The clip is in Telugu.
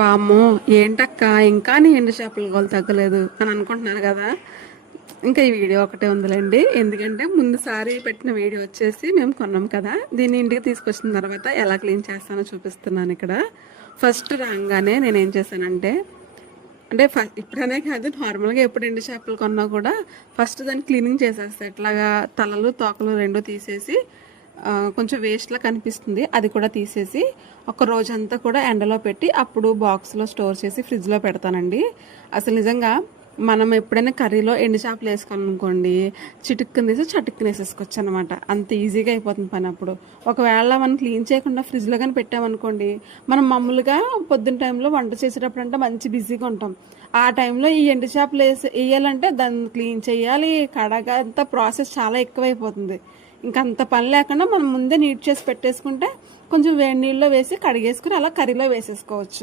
వామ్మో! ఏంటక్క ఇంకా నీ ఎండు చేపల గోల తగ్గలేదు అని అనుకుంటున్నారు కదా. ఇంకా ఈ వీడియో ఒకటే ఉందిలేండి. ఎందుకంటే ముందుసారి పెట్టిన వీడియో వచ్చేసి మేము కొన్నాం కదా, దీన్ని ఇంటికి తీసుకొచ్చిన తర్వాత ఎలా క్లీన్ చేస్తానో చూపిస్తున్నాను ఇక్కడ. ఫస్ట్ రాగానే నేనేం చేశానంటే, అంటే ఇప్పుడనే కాదు, నార్మల్గా ఎప్పుడు ఎండు చేపలు కొన్నా కూడా ఫస్ట్ దాన్ని క్లీనింగ్ చేసేస్తాను. ఇట్లాగా తలలు తోకలు రెండు తీసేసి కొంచెం వేస్ట్లా కనిపిస్తుంది అది కూడా తీసేసి ఒక రోజంతా కూడా ఎండలో పెట్టి అప్పుడు బాక్స్లో స్టోర్ చేసి ఫ్రిడ్జ్లో పెడతానండి. అసలు నిజంగా మనం ఎప్పుడైనా కర్రీలో ఎండు చేపలు వేసుకోవాలి అనుకోండి, చిటుక్కుని తీసి చటుక్కుని వేసేసుకోవచ్చు అనమాట. అంత ఈజీగా అయిపోతుంది పని. అప్పుడు ఒకవేళ మనం క్లీన్ చేయకుండా ఫ్రిడ్జ్లో కానీ పెట్టామనుకోండి, మనం మామూలుగా పొద్దున్న టైంలో వంట చేసేటప్పుడు అంటే మంచి బిజీగా ఉంటాం. ఆ టైంలో ఈ ఎండు చేపలు వేయాలంటే దాన్ని క్లీన్ చేయాలి, కడగా అంతా ప్రాసెస్ చాలా ఎక్కువైపోతుంది. ఇంకంత పని లేకుండా మనం ముందే నీట్ చేసి పెట్టేసుకుంటే కొంచెం వేడి నీళ్ళలో వేసి కడిగేసుకుని అలా కర్రీలో వేసేసుకోవచ్చు.